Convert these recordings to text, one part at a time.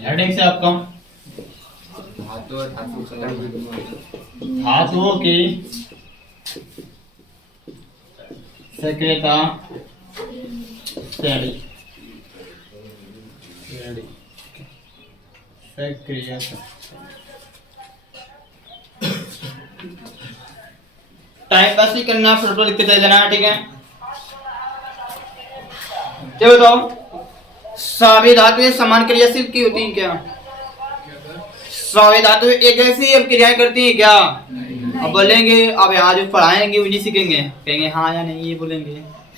Heading से आपका धातुओं की सक्रियता श्रेणी। सक्रियता टाइम पास नहीं करना, फटाफट लिखते चले जाना, ठीक है। चलो बताओ, सभी धातुएं समान क्रियाशील की होती हैं क्या? सभी धातुएं एक जैसी अब क्रियाएं करती हैं क्या? अब बोलेंगे, अब यहाँ जो पढ़ाएंगे वो नहीं सीखेंगे, कहेंगे हाँ या नहीं, ये बोलेंगे।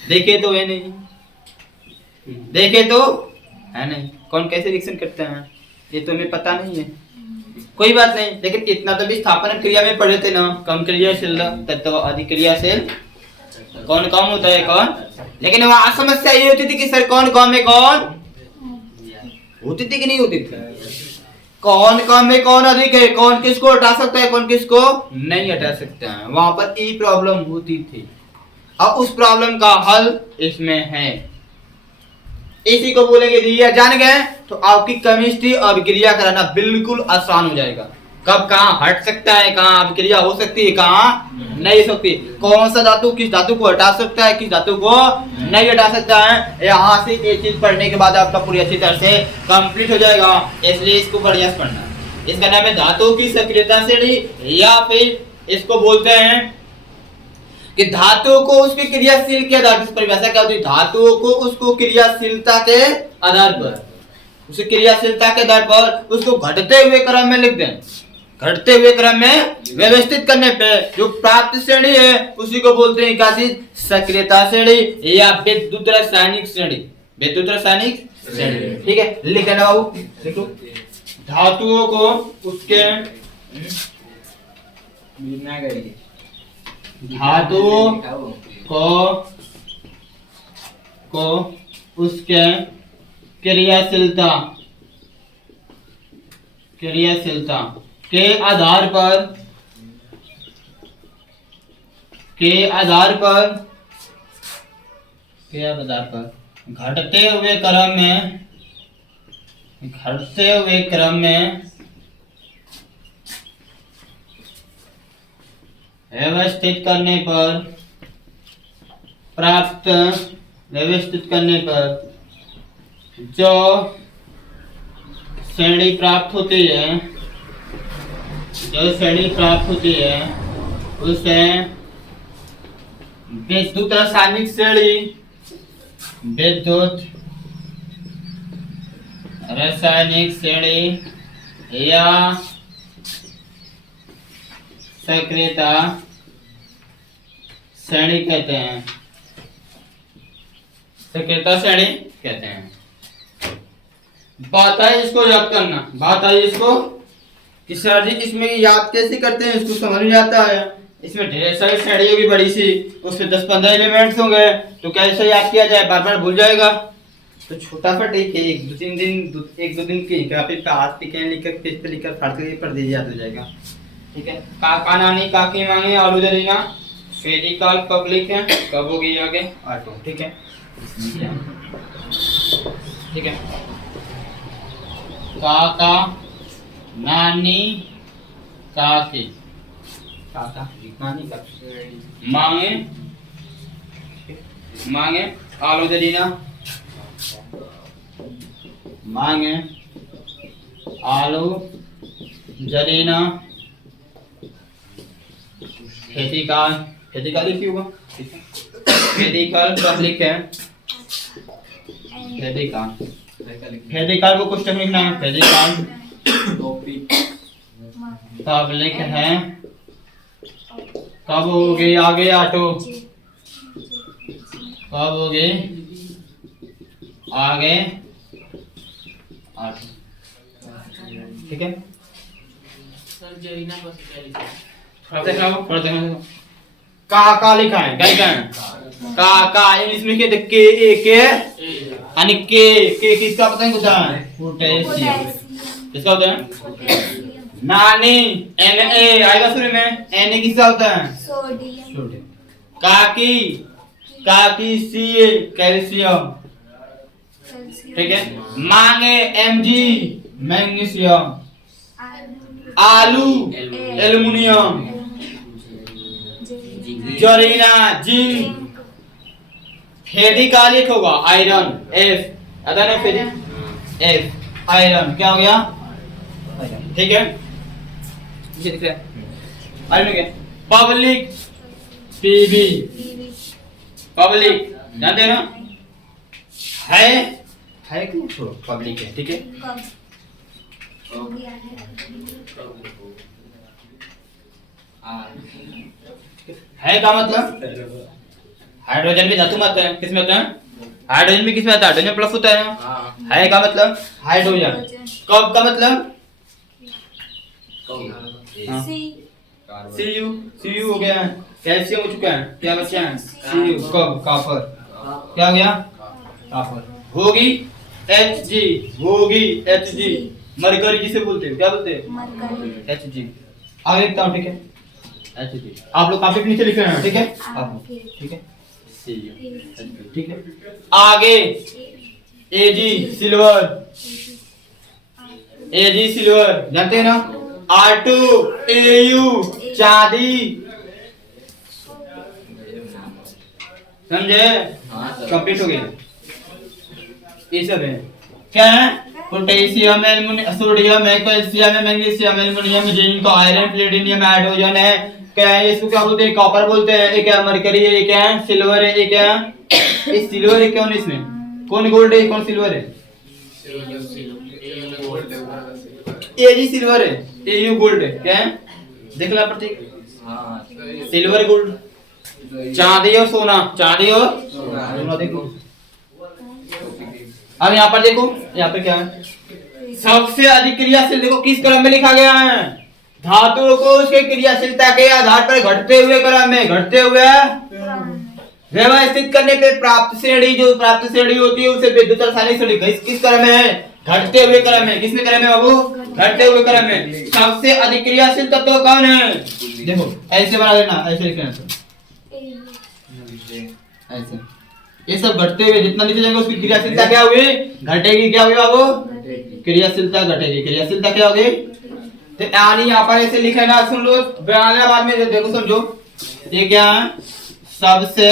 देखे तो है नहीं, देखे तो है नहीं, कौन कैसे रिएक्शन करते हैं ये तो हमें पता नहीं है। कोई बात नहीं, लेकिन इतना तो विस्थापन क्रिया में पढ़े थे ना, कम क्रियाशील तत्व अधिक क्रियाशील कौन कम होता है कौन। लेकिन वहां समस्या ये होती थी कि सर कौन कम है कौन होती थी कि नहीं होती थी? कौन कम है कौन अधिक है, कौन किसको हटा सकता है कौन किसको नहीं हटा सकता है, वहां पर ई प्रॉब्लम होती थी। अब उस प्रॉब्लम का हल इसमें है, इसी को बोलेंगे रिया। जान गए तो आपकी केमिस्ट्री अभिक्रिया कराना बिल्कुल आसान हो जाएगा। कब कहाँ हट सकता है, कहाँ अभिक्रिया हो सकती है, कहाँ नहीं हो सकती, कौन सा धातु किस धातु को हटा सकता है, किस धातु को नहीं हटा सकता है। यहाँ से एक चीज पढ़ने के बाद आपका पूरी अच्छी तरह से कंप्लीट हो जाएगा, इसलिए इसको बढ़िया से पढ़ना। इसका नाम है धातु की सक्रियता श्रेणी, या फिर इसको बोलते हैं कि धातु को उसकी क्रियाशील के आधार पर परिभाषा क्या होती है, धातुओं को उसको क्रियाशीलता के आधार पर, उसे क्रियाशीलता के आधार पर उसको घटते हुए क्रम में लिख दें, घटते हुए क्रम में व्यवस्थित करने पे जो प्राप्त श्रेणी है उसी को बोलते हैं क्या चीज, सक्रियता श्रेणी या विद्युत रासायनिक श्रेणी, विद्युत रासायनिक श्रेणी। ठीक है, लिख लेना बाबू, लिखो। धातुओं को उसके धातुओं को उसके क्रियाशीलता के आधार पर घटते हुए क्रम में व्यवस्थित करने पर जो श्रेणी प्राप्त होती है उसे विद्युत रासायनिक श्रेणी या सक्रियता श्रेणी कहते हैं, सक्रियता श्रेणी कहते हैं। बात है इसको याद करना, बात है इसको कि सर जी इसमें याद कैसे करते हैं, इसको समझ में आता है। इसमें ढेर सारी श्रेणी होगी बड़ी सी, उसमें 10-15 एलिमेंट्स होंगे, तो कैसे याद किया जाए, बार बार भूल जाएगा। तो छोटा सा टेक है, एक दो दिन की कॉपी पे हाथ पे कैन लिखकर पेज पे लिखकर फाड़ के पढ़ दीजिए, याद हो जाएगा। ठीक है, काका नानी काकी मांगे आलू जलीना, फेविकॉल पब्लिक है, कब होगी आगे ऑटो। ठीक है, ठीक है, काका नानी काकी, काका नानी काकी मांगे आलू जलीना, मांगे आलू जलीना, खेती का लिखी होगा, फेविकॉल पब्लिक है, फेविकॉल को कुछ लिखना है, फेविकॉल पब्लिक है, कब होगी आगे ऑटो, कब होगी आगे ऑटो। ठीक है, का लिखा है, का इंग्लिश में के यानी के किसका पता है, पोटेशियम किसका होता है, नानी Na आएगा शुरू में, Na किसका होता है, सोडियम। काकी Ca कैल्शियम, ठीक है। मांगे Mg मैग्नीशियम, आलू एल्युमिनियम, जरीना जिंक, फेरिक होगा आयरन F, आता है ना फेरिक F, आयरन क्या हो गया, ठीक है। ये दिख रहा है आयरन क्या, पब्लिक PB, पब्लिक जानते हैं ना, है क्यों छोड़ो, पब्लिक है, ठीक है। है का मतलब हाइड्रोजन में धातु में आता है, किस में आता है, हाइड्रोजन में किस में आता है, हाइड्रोजन प्लस होता है ना, है का मतलब हाइड्रोजन, कब का मतलब Cu हो गया, कैल्शियम हो चुका है, क्या बचा है Cu, कब कॉपर, क्या हो गया कॉपर, होगी Hg, होगी Hg, मरकरी जिसे बोलते हैं, क्या बोलते हैं Hg, आगे लिखता हूँ, ठीक है Hg, आप लोग काफी नीचे लिख रहे हैं, ठीक है आप, ठीक है ठीक है। आगे Ag सिल्वर, Ag सिल्वर जानते हैं ना, R2 Au चांदी, समझे, कंप्लीट हो गया। ये सब है क्या है, पोटेशियम एल्युमिनियम सोडियम है, कैल्शियम है, magnesium aluminium zinc iron platinum hydrogen है, क्या है इसको क्या बोलते हैं, कॉपर बोलते हैं, एक है मरकरी है, एक है सिल्वर है, एक है इस सिल्वर है, कौन इसमें कौन गोल्ड है कौन सिल्वर है, Ag सिल्वर है, Au गोल्ड है, क्या है देख ला प्रतीक, सिल्वर गोल्ड, चांदी और सोना, चांदी और सोना, देखो अब यहाँ पर देखो, यहाँ पे क्या है, सबसे अधिक क्रियाशील देखो किस क्रम में लिखा गया है, धातुओं को उसके क्रियाशीलता के आधार पर घटते हुए क्रम में, घटते हुए व्यवस्थित करने पे प्राप्त श्रेणी, जो प्राप्त श्रेणी होती है उसे विद्युत रासायनिक श्रेणी, किस क्रम में है, घटते हुए क्रम में, किसमें क्रम है बाबू, घटते हुए क्रम में। सबसे अधिक क्रियाशील तत्व कौन है, देखो ऐसे बना लेना, ऐसे लिखना ऐसे, ये सब घटते हुए जितना नीचे जाएगा उसकी क्रियाशीलता क्या होगी, घटेगी, क्या होगी बाबू, क्रियाशीलता घटेगी, क्रियाशीलता क्या होगी, तो यानी यहाँ पर ऐसे लिखा है ना, सुन लो बयान बाद में देखो समझो, ये क्या है, सबसे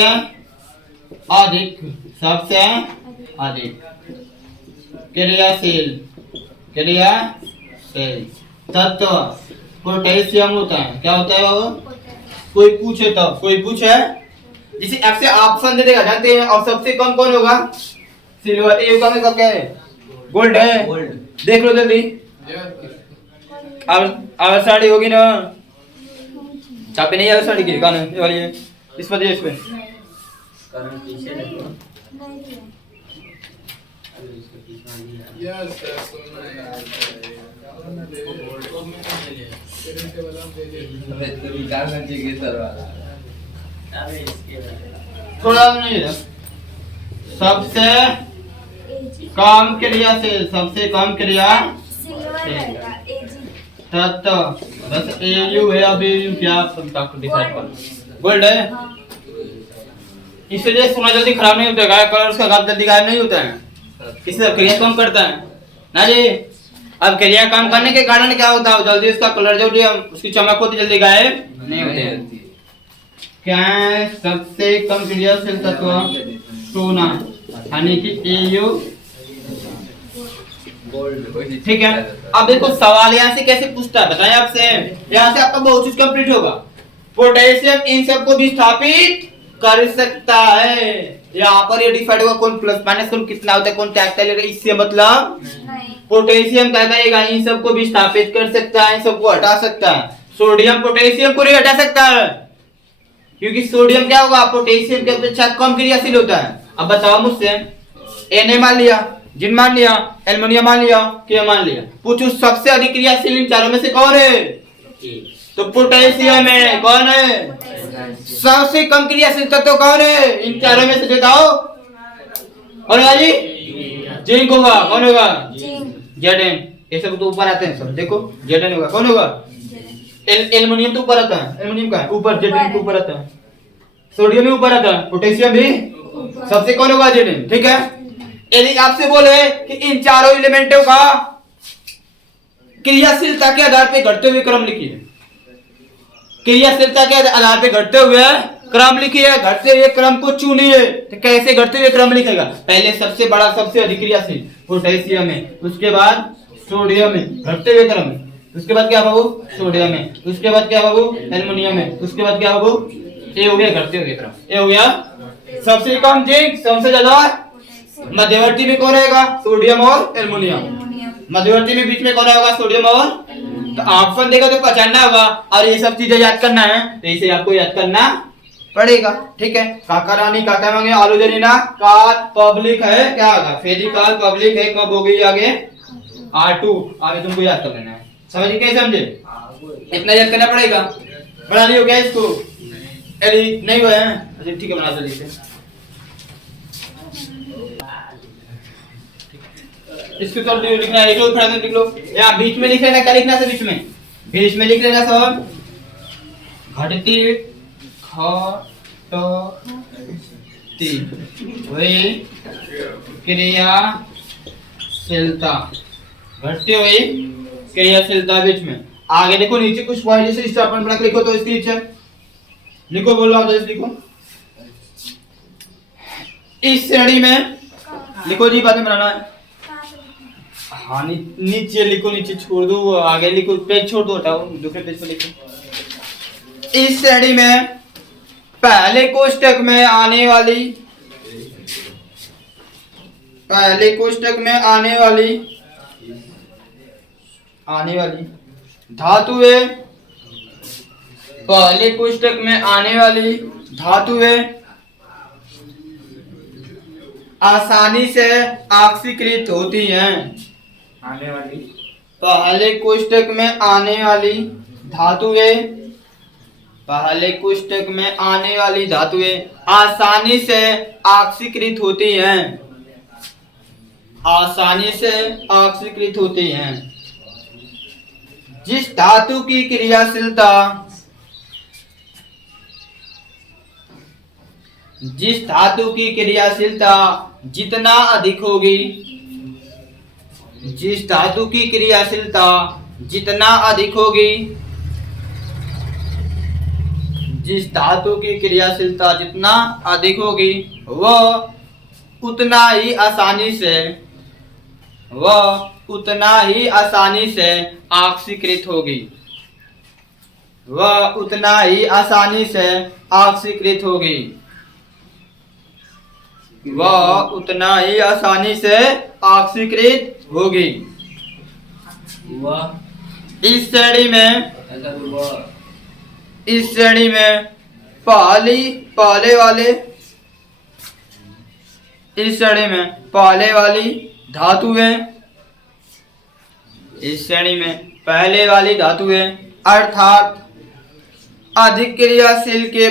अधिक, सबसे अधिक क्रियाशील, क्रियाशील तत्व पोटेशियम होता है, क्या होता है बाबू, कोई पूछे तब, कोई पूछे जिसे F से ऑप्शन दे देगा, जानते हैं, और सबसे कम कौन होगा, सिल्वर, ए का मतलब क्या है, गोल्ड है, गोल्ड देख लो जल्दी, अब साड़ी होगी ना, चापे नहीं है साड़ी की कान है, ये वाली है, इस पर इस पे थोड़ा नहीं है, सबसे कम क्रियाशील, सबसे कम क्रिया तत्व, बस Au है, अब Au क्या डॉक्टर डिसाइड कर, गोल्ड है, इसलिए सोना जल्दी खराब नहीं होता है, कलर उसका जल्दी गायब नहीं होता है, इससे क्रिया कम करता है ना जी। अब क्रिया कम करने के कारण क्या होता है, जल्दी उसका कलर जो उसकी चमक होती जल्दी गायब नहीं होती। क्या है सबसे कम क्रियाशील तत्व, सोना, यानी कि Au, ठीक है। अब देखो सवाल यहाँ से कैसे पूछता है, बताएं आपसे, यहाँ से आपका बहुत चीज कंप्लीट होगा। पोटेशियम इन सबको विस्थापित कर सकता है, यहाँ पर ये डिफाइंड होगा कौन प्लस माइनस कौन कितना होता है, कौन क्या लेगा, इससे मतलब पोटेशियम क्या करेगा, इन सबको विस्थापित कर सकता है, इन सबको हटा सकता है। सोडियम पोटेशियम को नहीं हटा सकता है, क्योंकि सोडियम क्या होगा, पोटेशियम के अपेक्षा कम क्रियाशील होता है। अब बताओ मुझसे, Na मान लिया, जिन मान लिया, एल्युमिनियम मान लिया, K मान लिया, पूछो सबसे अधिक क्रियाशील इन चारों में से कौन है, तो पोटेशियम है, कौन है, सबसे कम क्रियाशील तत्व कौन है इन चारों में से, बताओ कौन होगा जी, जिंक होगा, कौन होगा, Zn, ये सब तो ऊपर आते हैं सब, देखो Zn होगा, कौन होगा, एल्युमिनियम तो ऊपर आता है, एल्युमिनियम का ऊपर, Zn के ऊपर आता है, सोडियम भी ऊपर आता है, पोटेशियम भी सबसे कौन होगा, Zn, ठीक है। यदि आपसे बोले कि इन चारों एलिमेंटों का क्रियाशीलता के आधार पे घटते हुए क्रम लिखिए, क्रियाशीलता के आधार पे घटते हुए क्रम लिखिए, घटते हुए क्रम को चुनिए। तो कैसे घटते हुए क्रम लिखेगा? पहले सबसे बड़ा सबसे अधिक क्रियाशील पोटेशियम है, उसके बाद सोडियम है, घटते हुए क्रम। उसके बाद क्या बाबू? सोडियम है, उसके बाद क्या बाबू? एल्युमिनियम है, उसके बाद क्या बाबू? ये हो गया घटते हुए क्रम। ये हो गया सबसे कम जिंक, सबसे ज्यादा मध्यवर्ती में कौन रहेगा? सोडियम और एल्युमिनियम। मध्यवर्ती में बीच में कौन होगा? सोडियम और। तो ऑप्शन देखो तो पहचानना होगा, और ये सब चीजें याद करना है, तो इसे आपको याद करना पड़ेगा। ठीक है, काका रानी काका मांगे आलू जरीना कार पब्लिक है, क्या होगा? फेविकॉल पब्लिक है, कब हो गई आगे? R2। आगे तुमको याद कर लेना है, समझ के समझे? इतना याद करना पड़ेगा। बना लियो क्या इसको? अरे नहीं हुआ है? अच्छा ठीक है, बना दो इसे। इसको तो लिखना है, एक लोग खड़ा लिख लो, यहाँ बीच में लिख लेना। क्या लिखना है? बीच में लिख लेना सब। घटती घटती हुई क्रियाशीलता, घटती हुई क्रियाशीलता बीच में। आगे देखो नीचे कुछ पॉइंट जैसे स्टार पॉइंट बना के लिखो, तो इसके नीचे लिखो, बोल रहा हूं तो इस लिखो। इस श्रेणी में लिखो जी, बातें बनाना है। हाँ नीचे लिखो, नीचे छोड़ दो, आगे लिखो, पेज छोड़ दो, हटाओ, दूसरे पेज पर लिखो। इस श्रेणी में पहले कोष्टक में आने वाली धातुएं, पहले कोष्टक में आने वाली धातुएं आसानी से ऑक्सीकृत होती हैं। पहले कोष्टक में आने वाली धातुएं आसानी से ऑक्सीकृत होती हैं। जिस धातु की क्रियाशीलता जितना अधिक होगी, वह उतना ही आसानी से ऑक्सीकृत होगी। इस श्रेणी में पहले वाली धातुएं अर्थात अधिक क्रियाशील के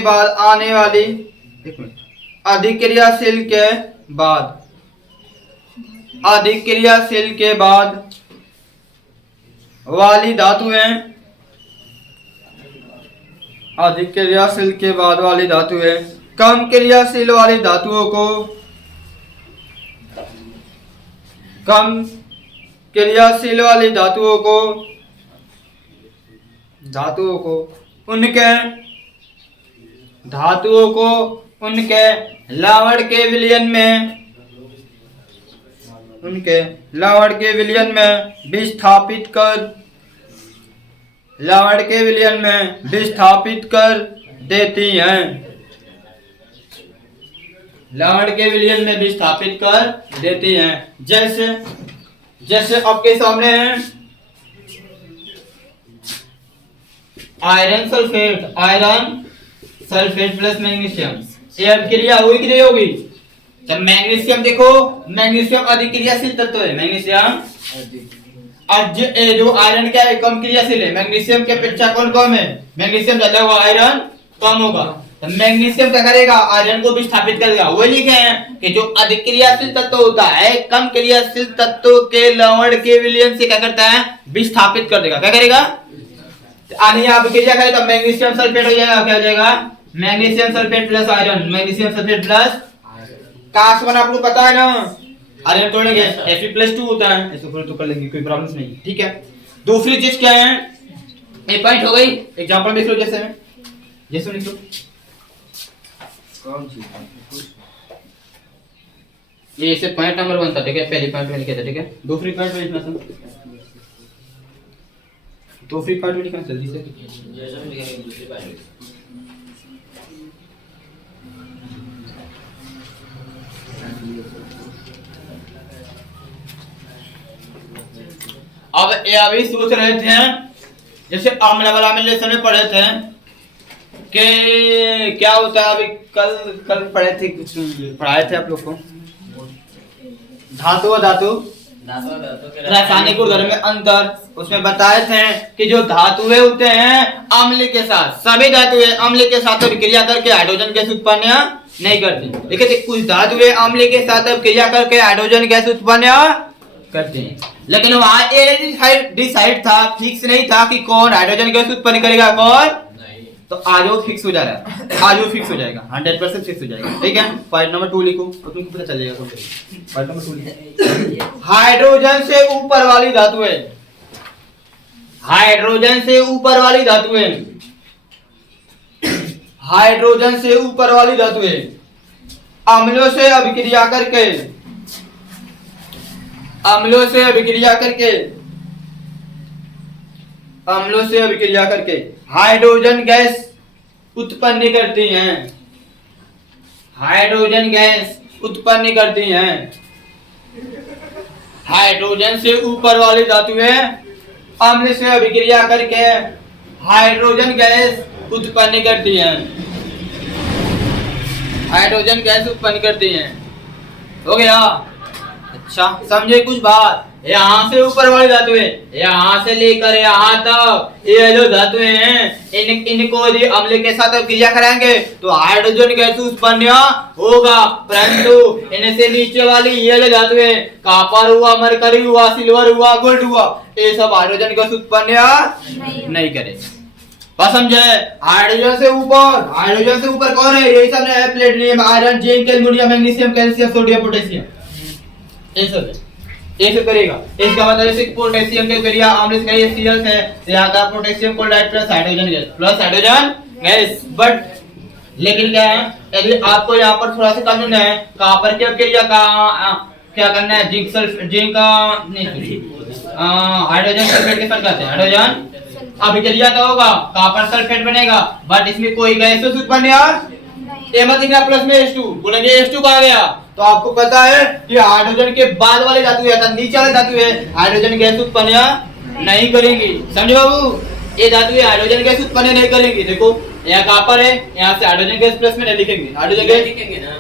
बाद वाली धातुएं कम क्रियाशील वाली धातुओं को उनके लवण के विलयन में विस्थापित कर देती हैं। जैसे आपके सामने है आयरन सल्फेट प्लस मैग्नीशियम, ये अब क्रिया हुई कि नहीं होगी? जब मैग्नीशियम देखो, मैग्नीशियम अधिक क्रियाशील तत्व है, आज जो आयरन क्या है? कम क्रियाशील है। मैग्नीशियम के अपेक्षा कौन कम है? मैग्नीशियम ज्यादा होगा, आयरन कम होगा। तो मैग्नीशियम क्या करेगा? आयरन को विस्थापित करेगा। वो लिखे हैं कि जो अधिक क्रियाशील तत्व होता है, कम क्रियाशील तत्व के लवण के विलयन से क्या करता है? विस्थापित कर देगा। क्या करेगा? आनी आप क्रिया करें तो मैग्नीशियम सल्फेट हो जाएगा। क्या हो जाएगा? Magnesium sulphate plus iron, magnesium sulphate plus काश बना, आपको पता है ना? आर्यन तोड़ेंगे Fe+2 होता है, इसको फिर तो कर लेंगे, कोई प्रॉब्लम नहीं, ठीक है। दूसरी चीज क्या है, ये पॉइंट हो गई, एग्जांपल में लिख लो, जैसे लिख लो, ये इसे पॉइंट नंबर 1 था, ठीक है, पहली पॉइंट में लिखा था, ठीक है। दूसरी पॉइंट में लिखना था, दूसरी पॉइंट में लिखना जल्दी से, जैसे लिखेंगे दूसरी पॉइंट। अब ये अभी सोच रहे थे, जैसे आमला वाला में लेसन में पढ़े थे कि क्या होता है, अभी कल पढ़े थे, कुछ पढ़ाए थे आप लोग को, धातु के रासायनिक गुणधर्म में अंतर, उसमें बताए थे कि जो धातुएं होते हैं अम्ल के साथ, सभी धातुएं अम्ल के साथ अभिक्रिया करके हाइड्रोजन गैस उत्पन्न नहीं करती, लेकिन कुछ धातुएं अम्ल के साथ अभिक्रिया करके हाइड्रोजन गैस उत्पन्न करते हैं, लेकिन वहां ये डिसाइड था, फिक्स नहीं था कि कौन हाइड्रोजन गैस उत्पन्न करेगा, कौन नहीं। तो आज वो फिक्स हो जा रहा है, आज वो फिक्स हो जाएगा, 100% फिक्स हो जाएगा, ठीक है। पॉइंट नंबर 2 लिखो तो तुमको पता चल जाएगा कौन करेगा। पॉइंट नंबर 2 लिखो, हाइड्रोजन से ऊपर वाली धातुएं, हाइड्रोजन से ऊपर वाली धातुएं, हाइड्रोजन से ऊपर वाली धातुएं अम्लों से अभिक्रिया करके, अम्लों से अभिक्रिया करके, अम्लों से अभिक्रिया करके हाइड्रोजन गैस उत्पन्न करती हैं, हाइड्रोजन गैस उत्पन्न करती हैं। हाइड्रोजन से ऊपर वाली धातुएं अम्ल से अभिक्रिया करके हाइड्रोजन गैस उत्पन्न करती हैं, हाइड्रोजन गैस उत्पन्न करती हैं। हो गया? अच्छा, समझे कुछ बात? यहाँ से ऊपर वाली धातुएं, यहाँ से लेकर यहाँ तक ये जो धातुएं हैं, इनको यदि अम्ल के साथ क्रिया कराएंगे तो हाइड्रोजन गैस उत्पन्न होगा, परंतु इनसे नीचे वाली ये जो धातुएं, कॉपर हुआ, मरकरी हुआ, सिल्वर हुआ, गोल्ड हुआ, ये सब हाइड्रोजन गैस उत्पन्न नहीं करे। बस समझे? हाइड्रोजन से ऊपर, हाइड्रोजन से ऊपर कौन है? यही सब है, platinum, iron, zinc, aluminium, magnesium, calcium, sodium, potassium, ये सब है। ये सब करेगा, इसका मतलब जैसे पोटेशियम के क्रिया अम्ल से HCl है, तो यहाँ का potassium chloride plus hydrogen gas, plus hydrogen gas. But लेकिन क्या है, यदि आपको यहाँ पर थोड़ा सा कानून है, कॉपर के क्रिया का क्या करना है, जिंक नहीं, हाइड्रोजन सल्फेट के साथ करते हैं, हाइड्रोजन अभिक्रिया तो होगा, कॉपर सल्फेट बनेगा, बट इसमें कोई गैस उत्पन्न ये मत लिखना, प्लस में H2 बोलेंगे, H2 कहा गया, तो आपको पता है कि हाइड्रोजन के बाद वाली धातु है, नीचे वाली धातु है, हाइड्रोजन गैस उत्पन्न नहीं करेंगी। समझे बाबू? ये धातु हाइड्रोजन गैस उत्पन्न नहीं करेंगी। देखो यहाँ कॉपर है, यहाँ से हाइड्रोजन गैस प्लस में नहीं लिखेंगे, हाइड्रोजन गैस लिखेंगे ना,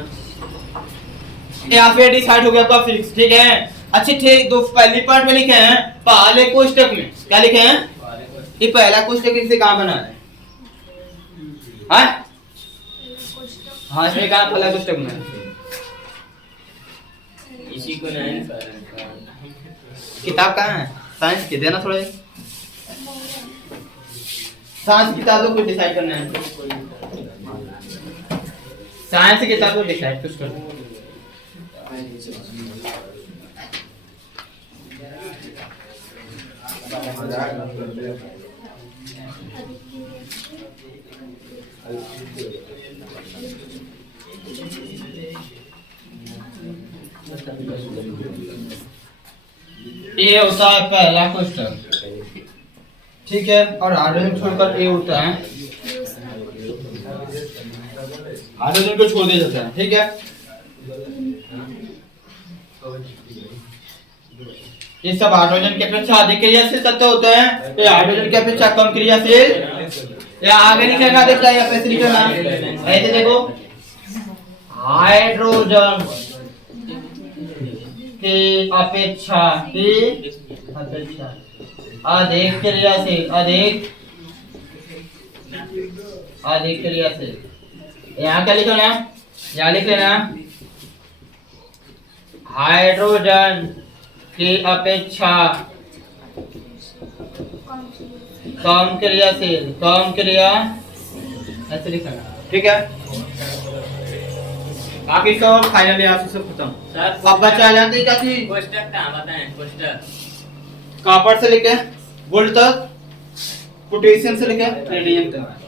यहाँ पे डिसाइड हो गया आपका फिक्स, ठीक है। अच्छे ठीक, दो पहली पार्ट में लिखे हैं पहले कोष्टक में, क्या लिखे हैं? ये पहला कोष्टक इसे कहाँ बना है? हाँ, इसमें कहाँ पहला कोष्टक में? इसी को नहीं, किताब कहाँ है? साइंस की देना थोड़ा, साइंस किताबों को डिसाइड करना है, साइंस की किताब को डिसाइड कुछ करना है। ये होता है पहला क्वेश्चन, ठीक है, और हाइड्रोजन छोड़कर ए होता है, हाइड्रोजन को छोड़ दिया जाता है, ठीक है। ये सब हाइड्रोजन के अपेक्षा अधिक क्रियाशील तत्व होते हैं, ये हाइड्रोजन के अपेक्षा कम क्रियाशील। या आगे लिखेगा, देखना या पैसे लिखना, ऐसे देखो, हाइड्रोजन की अपेक्षा अधिक क्रियाशील, अधिक क्रियाशील। यहाँ क्या लिखना है? यहाँ लिख लेना, हाइड्रोजन की अपेक्षा कम क्रियाशील, कम क्रिया, ऐसे लिखना, ठीक है। बाकी सब फाइनल यहाँ से सब खत्म। सर अब बचा जानते क्या थी? कोष्टक कहाँ बताएं कोष्टक? कॉपर से लेके गोल्ड तक, पोटेशियम से लेके रेडियम तक।